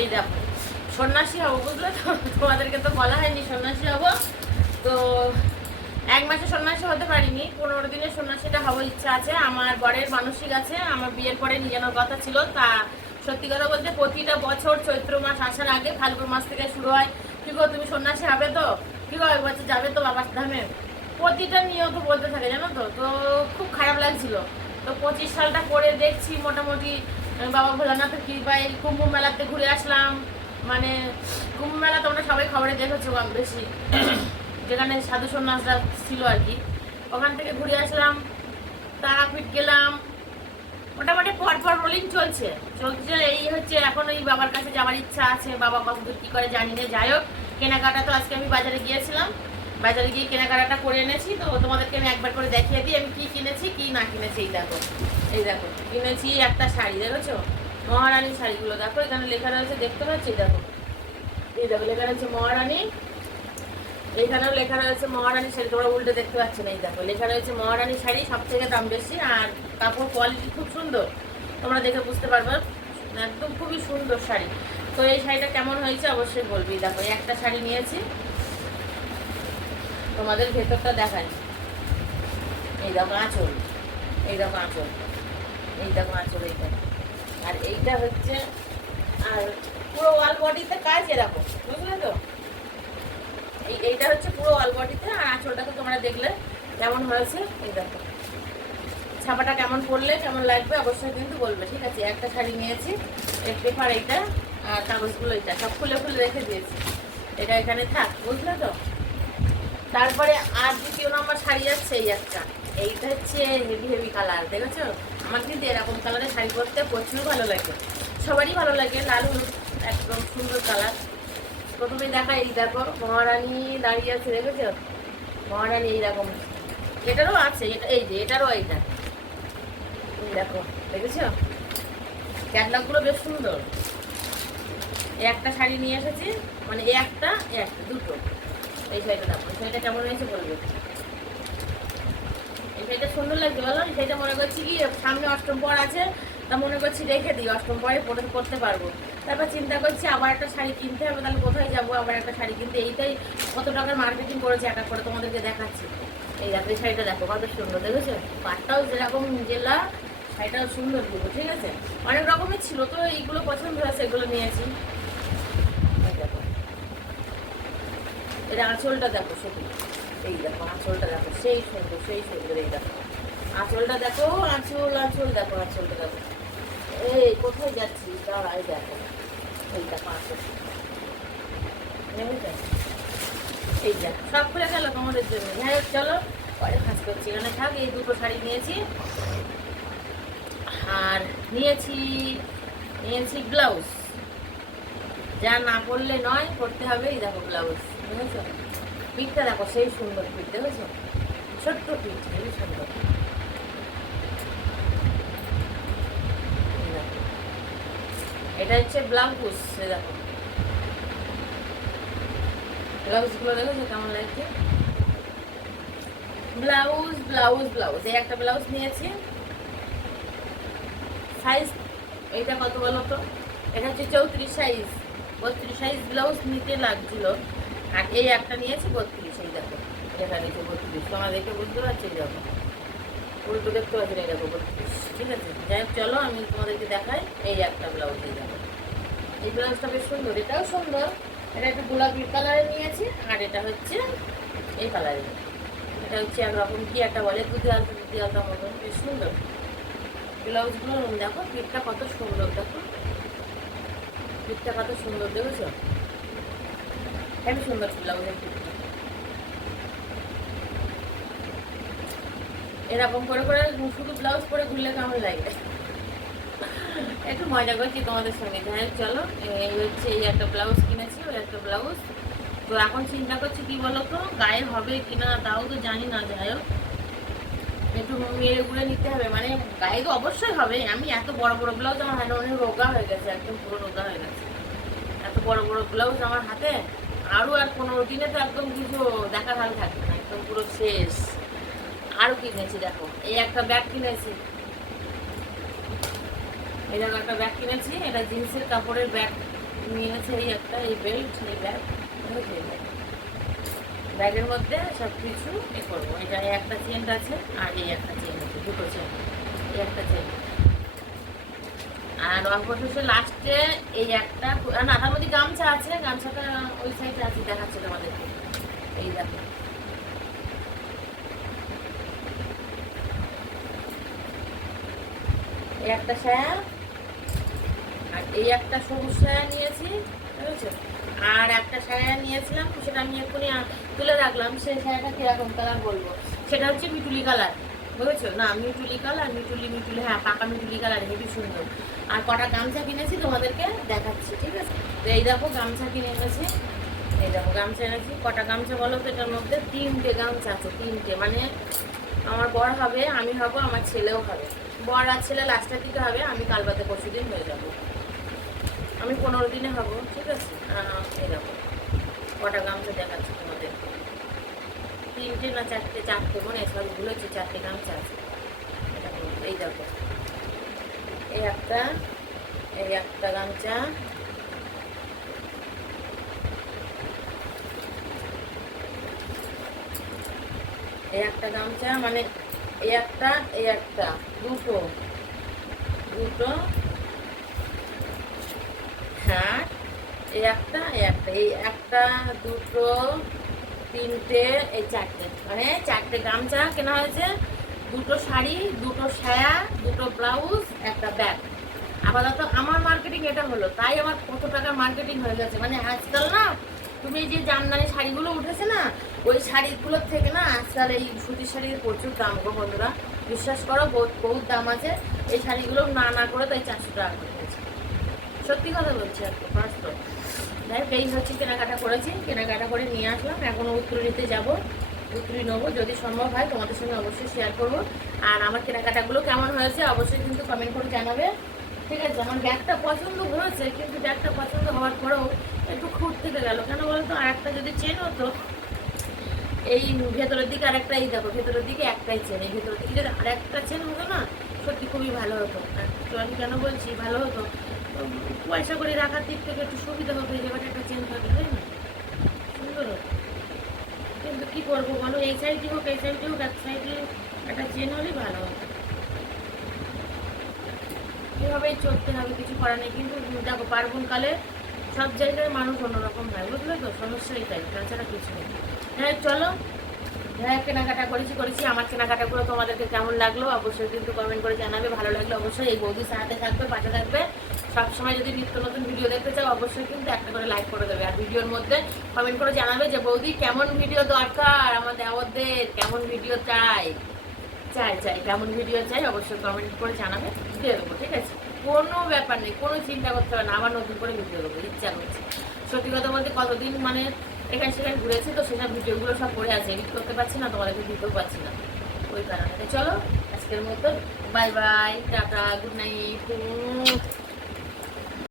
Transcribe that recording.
এই দেখো, সন্ন্যাসী হব বুঝলে তো? তোমাদেরকে তো বলা হয়নি সন্ন্যাসী হব। তো এক মাসে সন্ন্যাসী হতে পারিনি, পনেরো দিনের সন্ন্যাসীটা হব ইচ্ছা আছে। আমার বরের মানসিক আছে, আমার বিয়ের পরে যাওয়ার কথা ছিল। তা সত্যি কথা বলতে প্রতিটা বছর চৈত্র মাস আসার আগে ফাল্গুন মাস থেকে শুরু হয়। কি গো, তুমি সন্ন্যাসী হবে তো? কি গো বছর যাবে তো বাবার ধামে। প্রতিটা নিয়ত বলতে থাকে, জানো তো? তো খুব খারাপ লাগছিল। তো পঁচিশ সালটা করে দেখছি মোটামুটি বাবা ভোলানাথের কৃপায় কুম্ভ মেলাতে ঘুরে আসলাম। মানে কুম্ভ মেলা তোমরা সবাই খবরে দেখেছ কম বেশি। যেখানে সাধু সন্ন্যাসরা ছিল আর কি। ওখান থেকে ঘুরে আসলাম, তারাপীঠ গেলাম। মোটামুটি পরপর রোলিং চলছে। চলছে এই হচ্ছে এখন ওই বাবার কাছে যাওয়ার ইচ্ছা আছে। বাবা কতদূর কী করে জানি না। যাই হোক, কেনাকাটা তো আজকে আমি বাজারে গিয়েছিলাম। বাজারে গিয়ে কেনাকাটাটা করে এনেছি। তো তোমাদেরকে আমি একবার করে দেখিয়ে দিই, আমি কী কিনেছি, কী না কিনেছি, এই দেখো। এই দেখো, কিনেছি একটা শাড়ি, দেখেছ? মহারানীর শাড়িগুলো, দেখো, এখানে লেখা রয়েছে, দেখতে পাচ্ছি? দেখো, এই দেখো, লেখা রয়েছে মহারানী, এখানেও লেখা রয়েছে মহারানী শাড়ি, তোমরা উল্টে দেখতে পাচ্ছ না, এই দেখো, লেখা রয়েছে মহারানী শাড়ি সব থেকে দাম বেশি, আর কাপড় কোয়ালিটি খুব সুন্দর, তোমরা দেখে বুঝতে পারবে, একদম খুবই সুন্দর শাড়ি। তো এই শাড়িটা কেমন হয়েছে অবশ্যই বলবি দেখো, এই একটা শাড়ি নিয়েছি, তোমাদের ভেতরটা দেখাই, এই দেখো, আঁচল, এই দেখো, আঁচল। এই দেখো আঁচল এইটা। আর এইটা হচ্ছে, আর পুরো ওয়াল বডিতে কাজ এরকম, বুঝলে তো? এই, এইটা হচ্ছে পুরো অল বডিতে আর আঁচলটাকে তোমরা দেখলে কেমন হয়েছে, এই দেখো। ছাপাটা কেমন পড়লে, কেমন লাগবে, অবশ্যই কিন্তু বলবে, ঠিক আছে? একটা শাড়ি নিয়েছি এর পেপার এইটা, আর কাগজগুলো এইটা, সব খুলে খুলে রেখে দিয়েছি। এটা এখানে থাক, বুঝলে তো? তারপরে আর দ্বিতীয় নম্বর শাড়ি যাচ্ছে এই একটা। এইটা হচ্ছে হেভি হেভি কালার দেখেছ? আমার কিন্তু এরকম কালারের শাড়ি পরতে প্রচুর ভালো লাগে। সবারই ভালো লাগে, লাল, হলুদ, একদম সুন্দর কালার প্রথমে দেখা এই দেখো, মহারানী দাঁড়িয়ে আছে, দেখেছ? মহারানী এইরকম। এটারও আছে, এটা এই যে, এটারও এইটা। এই দেখো, দেখেছ? ক্যাটলগুলো বেশ সুন্দর। একটা শাড়ি নিয়ে এসেছি মানে একটা একটা, দুটো। এই শাড়িটা দেখো শাড়িটা কেমন হয়েছে বলবে? সুন্দর লাগছে বলো শাড়িটা মনে করছি কি, সামনে অষ্টম পর আছে, তা মনে করছি রেখে দিই, অষ্টম পরে পরে করতে পারব। তারপর চিন্তা করছি, আবার একটা শাড়ি কিনতে হবে, তাহলে কোথায় যাব? আবার একটা শাড়ি কিনতে, এইটাই কত টাকার মার্কেটিং করেছে এক এক করে তোমাদেরকে দেখাচ্ছি। এই এই শাড়িটা দেখো, কত সুন্দর, দেখেছ? পাটটাও যেরকম জেলা, শাড়িটাও সুন্দর দেবো ঠিক আছে? অনেক রকমের ছিল, তো এইগুলো পছন্দ হয়েছে এগুলো নিয়েছি। এটা আঁচলটা দেখো শুধু এই দেখো আঁচলটা দেখো, সেই সুন্দর সেই সুন্দর এই দেখো আঁচলটা দেখো আঁচল আঁচল দেখো আঁচলটা দেখো। এই, কোথায় যাচ্ছি? দাঁড়াই দেখো। এই দেখো। আঁচল এই দেখো, সব খুলে গেল তোমাদের জন্য। হোক, চলো, পরে কাজ করছি। এখানে থাক, এই দুটো শাড়ি নিয়েছি। আর নিয়েছি নিয়েছি ব্লাউজ। যা না পরলে নয়, পরতে হবে, এই দেখো ব্লাউজ। বুঝেছ? পিঠটা দেখো, সেই সুন্দর পিঠ, দেখেছ? ছোট্ট পিঠ হেবি সুন্দর এটা হচ্ছে ব্লাউজ দেখো। ব্লাউজগুলো দেখেছ কেমন লাগছে? Blouse blouse blouse. এই একটা ব্লাউজ নিয়েছি। সাইজ এটা কত বলো তো? এটা হচ্ছে চৌত্রিশ সাইজ। বত্রিশ সাইজ ব্লাউজ নিতে লাগছিল। আর এই একটা নিয়েছি বত্রিশ, এই দেখো, এটা নিয়েছি বত্রিশ তোমরা দেখে বুঝতে পারছি দেখো। উল্টো দেখতে পাচ্ছি এই দেখো বত্রিশ, ঠিক আছে? যাই হোক, চলো আমি তোমাদেরকে দেখাই এই একটা ব্লাউজ এই দেখো। এই ব্লাউজটা বেশ সুন্দর, এটাও সুন্দর। এটা একটু গোলাপি কালারে নিয়েছি, আর এটা হচ্ছে এই কালারের এটা হচ্ছে একরকম কি একটা বলে দুধি আলতা দুধি আলতা মতন, বেশ সুন্দর। ব্লাউজগুলো দেখো, পিঠটা কত সুন্দর, দেখো। পিঠটা কত সুন্দর, দেখেছ? হেবি সুন্দর ব্লাউজের এরকম করে করে শুধু ব্লাউজ পরে ঘুরলে কেমন লাগে? একটু মজা করছি তোমাদের সঙ্গে। হোক, চলো, এই হচ্ছে এই একটা ব্লাউজ কিনেছি, ওই একটা ব্লাউজ তো এখন চিন্তা করছি কি বলো তো গায়ে হবে কিনা তাও তো জানি না, যাই হোক। একটু মেরে গুঁড়ে নিতে হবে। মানে গায়ে তো অবশ্যই হবে। আমি এত বড় বড় ব্লাউজ আমার হাতে অনেক রোগা হয়ে গেছে, একদম পুরো রোগা হয়ে গেছে। এত বড় বড় ব্লাউজ আমার হাতে আরও আর পনেরো দিনে তো একদম কিছু দেখার হাল থাকবে না, একদম পুরো শেষ। আরও কিনেছি, দেখো, এই একটা ব্যাগ কিনেছি। এরকম একটা ব্যাগ কিনেছি, এটা জিন্সের কাপড়ের ব্যাগ নিয়েছে, এই একটা, এই বেল্ট এই ব্যাগ ব্যাগের মধ্যে সব কিছু এ করব। এটা এই একটা চেন আছে, আর এই একটা চেন আছে, দুটো চেন এই একটা চেন আর শেষে লাস্টে এই একটা না, তার মধ্যে গামছা আছে, গামছাটা ওই সাইডে আছে, দেখাচ্ছে তোমাদেরকে। এই দেখো। এই একটা সায়া আর এই একটা সবুজ সায়া নিয়েছি, বুঝেছ? আর একটা সায়া নিয়েছিলাম, সেটা আমি এক্ষুনি তুলে রাখলাম, সেই সায়াটা কীরকম কালার বলব? সেটা হচ্ছে মিটুলি কালার বুঝেছ না মিটুলি কালার মিটুলি মিটুলি হ্যাঁ পাকা মিটুলি কালার হেবি সুন্দর। আর কটা গামছা কিনেছি তোমাদেরকে দেখাচ্ছি, ঠিক আছে? তো এই দেখো গামছা কিনে এনেছি, এই দেখো গামছা এনেছি। কটা গামছা বলো তো এটার মধ্যে? তিনটে গামছা আছে, তিনটে। মানে আমার বর হবে, আমি হব, আমার ছেলেও হবে। বর আর ছেলে লাস্টের দিকে হবে, আমি কাল বাদে পরশু দিন হয়ে যাব। আমি পনেরো দিনে হব, ঠিক আছে? এই দেখো, কটা গামছা দেখাচ্ছি। তিনটে না চারটে চারটে, মনে হয় সব ভুলেছি চারটে গামছা আছে। এই দেখো। এই একটা এই একটা গামছা। এই একটা গামছা মানে এই একটা এই একটা, দুটো। দুটো। হ্যাঁ এই একটা এই একটা এই একটা, দুটো। তিনটে, এই চারটে। মানে চারটে গামছা কেনা হয়েছে। দুটো শাড়ি, দুটো সায়া, দুটো ব্লাউজ, একটা ব্যাগ। আপাতত আমার মার্কেটিং এটা হলো। তাই আমার কত টাকার মার্কেটিং হয়ে গেছে মানে আজকাল না, তুমি যে জামদানি শাড়িগুলো উঠেছে না, ওই শাড়িগুলোর থেকে না আজকাল এই সুতির শাড়ির প্রচুর দাম গো বন্ধুরা। বিশ্বাস করো, বহুত বহুত দাম আছে। এই শাড়িগুলো না না করে তাই চারশো টাকা সত্যি কথা বলছি আর কি যাই এই হচ্ছে কেনাকাটা করেছি। কেনাকাটা করে নিয়ে আসলাম। এখনও উত্তর নিতে যাব। উত্তরি নেব। যদি সম্ভব হয় তোমাদের সঙ্গে অবশ্যই শেয়ার করব। আর আমার কেনাকাটাগুলো কেমন হয়েছে অবশ্যই কিন্তু কমেন্ট করে জানাবে। ঠিক আছে? আমার ব্যাগটা পছন্দ হয়েছে, কিন্তু ব্যাগটা পছন্দ হওয়ার পরেও একটু খুঁত থেকে গেল। কেন বলতো? আর একটা যদি চেন হতো, এই ভেতরের দিকে আরেকটা এই দেখো, ভেতরের দিকে একটাই চেন। এই ভেতরের দিকে যদি আরেকটা চেন হতো না, সত্যি খুবই ভালো হতো। তো আমি কেন বলছি? ভালো হতো। পয়সা করে রাখার দিক থেকে একটু সুবিধা হতো এই জায়গাটা একটা চেন থাকে তাই না? সুন্দর কিন্তু কি করব বলো? এই সাইডে হোক, এই সাইডে হোক, এক সাইডে একটা চেন হলেই ভালো হতো এভাবেই চলতে হবে, কিছু করার নেই। কিন্তু দেখো, পার্বণকালে সব জায়গায় মানুষ অন্যরকম হয়, বুঝলে তো? সমস্যাই তাই, তাছাড়া কিছু নেই। হ্যাঁ চলো। হ্যাঁ কেনাকাটা করেছি করেছি। আমার কেনাকাটাগুলো তোমাদেরকে কেমন লাগল, অবশ্যই কিন্তু কমেন্ট করে জানাবে। ভালো লাগলে অবশ্যই এই বৌদির সাথে থাকবে, পাশে থাকবে। সবসময় যদি নিত্য নতুন ভিডিও দেখতে চাও, অবশ্যই কিন্তু একটা করে লাইক করে দেবে। আর ভিডিওর মধ্যে কমেন্ট করে জানাবে যে, বৌদি, কেমন ভিডিও দরকার আমার দেওয়ারদের? কেমন ভিডিও চাই? চাই চাই, কেমন ভিডিও চাই অবশ্যই কমেন্ট করে জানাবে, দিয়ে দেবো, ঠিক আছে? কোনো ব্যাপার নেই, কোনো চিন্তা করতে হবে না, আবার নতুন করে ভিডিও দেবো, ইচ্ছা করছে। সত্যি কথা বলতে কতদিন মানে এখানে সেখানে ঘুরেছি তো, সেসব ভিডিওগুলো সব পড়ে আছে এডিট করতে পারছি না, তোমাদেরকে দিতেও পারছি না, ওই কারণে। চলো, আজকের মতো bye bye tata good night